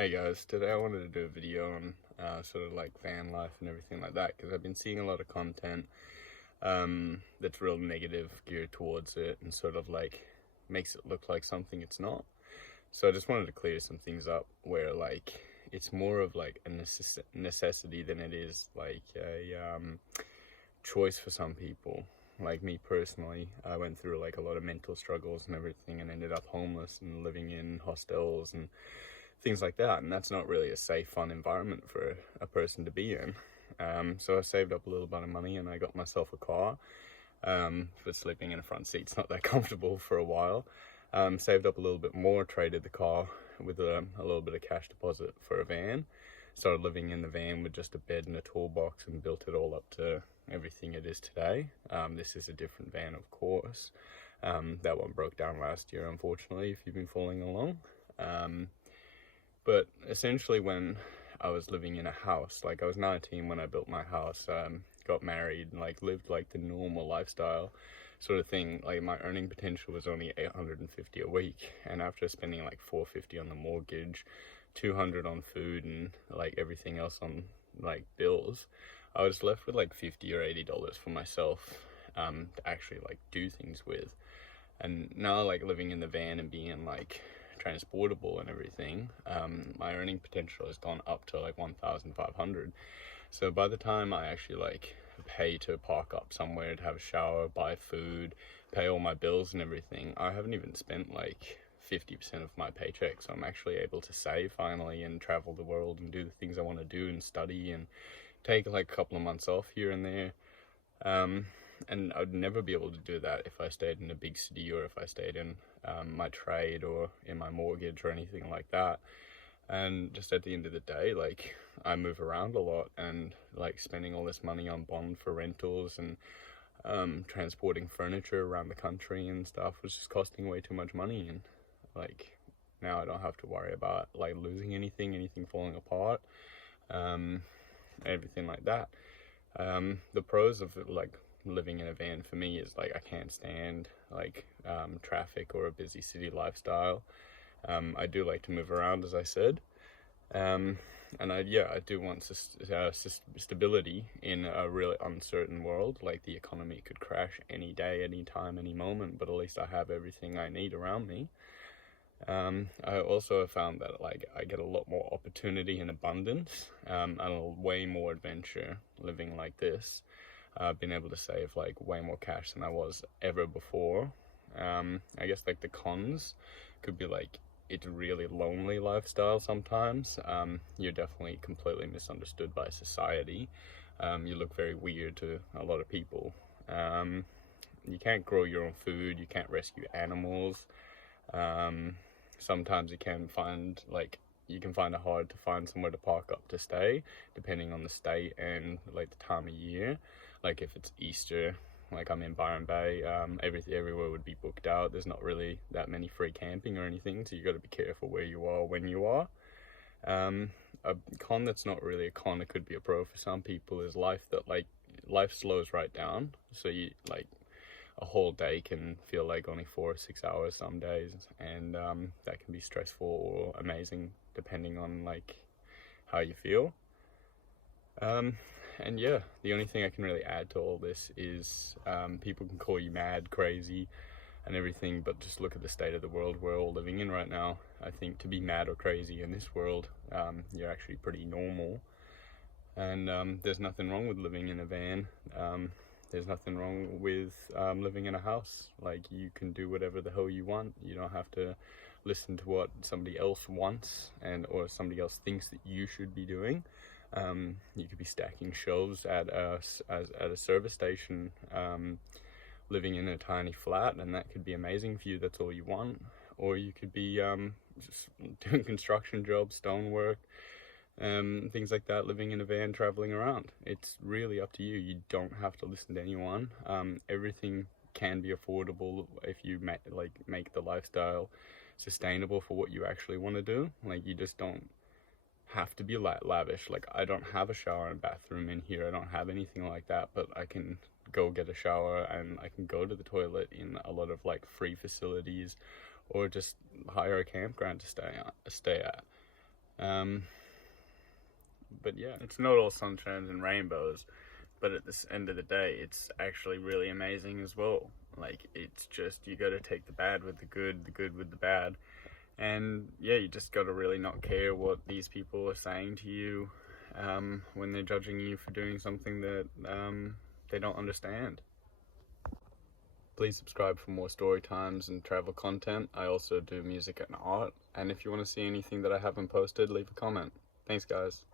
Hey guys, today I wanted to do a video on sort of like van life and everything like that, because I've been seeing a lot of content that's real negative geared towards it and sort of like makes it look like something it's not. So I just wanted to clear some things up where like it's more of like a necessity than it is like a choice for some people. Like me personally, I went through like a lot of mental struggles and everything and ended up homeless and living in hostels and things like that, and that's not really a safe, fun environment for a person to be in. So I saved up a little bit of money and I got myself a car. For sleeping in a front seat's not that comfortable for a while. Saved up a little bit more, traded the car with a little bit of cash deposit for a van. Started living in the van with just a bed and a toolbox and built it all up to everything it is today. This is a different van, of course. That one broke down last year, unfortunately, if you've been following along. But essentially when I was living in a house, like I was 19 when I built my house, got married, and like lived like the normal lifestyle sort of thing. Like my earning potential was only 850 a week, and after spending like 450 on the mortgage, 200 on food, and like everything else on like bills, I was left with like 50 or $80 for myself to actually like do things with. And now like living in the van and being like transportable and everything, my earning potential has gone up to like 1,500. So by the time I actually like pay to park up somewhere, to have a shower, buy food, pay all my bills and everything, I haven't even spent like 50% of my paycheck. So I'm actually able to save finally and travel the world and do the things I want to do and study and take like a couple of months off here and there. And I'd never be able to do that if I stayed in a big city, or if I stayed in my trade or in my mortgage or anything like that. And just at the end of the day, like I move around a lot, and like spending all this money on bond for rentals and transporting furniture around the country and stuff was just costing way too much money. And like now I don't have to worry about like losing anything falling apart, everything like that. The pros of like living in a van for me is like I can't stand like traffic or a busy city lifestyle. I do like to move around, as I said, and I do want stability in a really uncertain world. Like the economy could crash any day, any time, any moment, but at least I have everything I need around me. I also have found that like I get a lot more opportunity and abundance, and way more adventure living like this. I've been able to save like way more cash than I was ever before. I guess like the cons could be like it's a really lonely lifestyle sometimes. You're definitely completely misunderstood by society. You look very weird to a lot of people. You can't grow your own food. You can't rescue animals. Sometimes you can find it hard to find somewhere to park up to stay, depending on the state and like the time of year. Like if it's Easter, like I'm in Byron Bay, everywhere would be booked out. There's not really that many free camping or anything, so you got to be careful where you are when you are. A con that's not really a con, it could be a pro for some people, is life slows right down. So you like a whole day can feel like only 4 or 6 hours some days, and that can be stressful or amazing depending on like how you feel. And yeah, the only thing I can really add to all this is people can call you mad, crazy, and everything, but just look at the state of the world we're all living in right now. I think to be mad or crazy in this world, you're actually pretty normal. And there's nothing wrong with living in a van. There's nothing wrong with living in a house. Like you can do whatever the hell you want. You don't have to listen to what somebody else wants or somebody else thinks that you should be doing. You could be stacking shelves at a service station, living in a tiny flat, and that could be amazing for you. That's all you want. Or you could be just doing construction jobs, stonework, things like that, living in a van, traveling around. It's really up to you. You don't have to listen to anyone. Everything can be affordable if you make the lifestyle sustainable for what you actually want to do. Like you just don't have to be lavish. Like I don't have a shower and bathroom in here. I don't have anything like that, but I can go get a shower and I can go to the toilet in a lot of like free facilities, or just hire a campground to stay at. But yeah, it's not all sunshines and rainbows, but at the end of the day, it's actually really amazing as well. Like, it's just, you got to take the bad with the good with the bad. And yeah, you just got to really not care what these people are saying to you when they're judging you for doing something that they don't understand. Please subscribe for more story times and travel content. I also do music and art. And if you want to see anything that I haven't posted, leave a comment. Thanks, guys.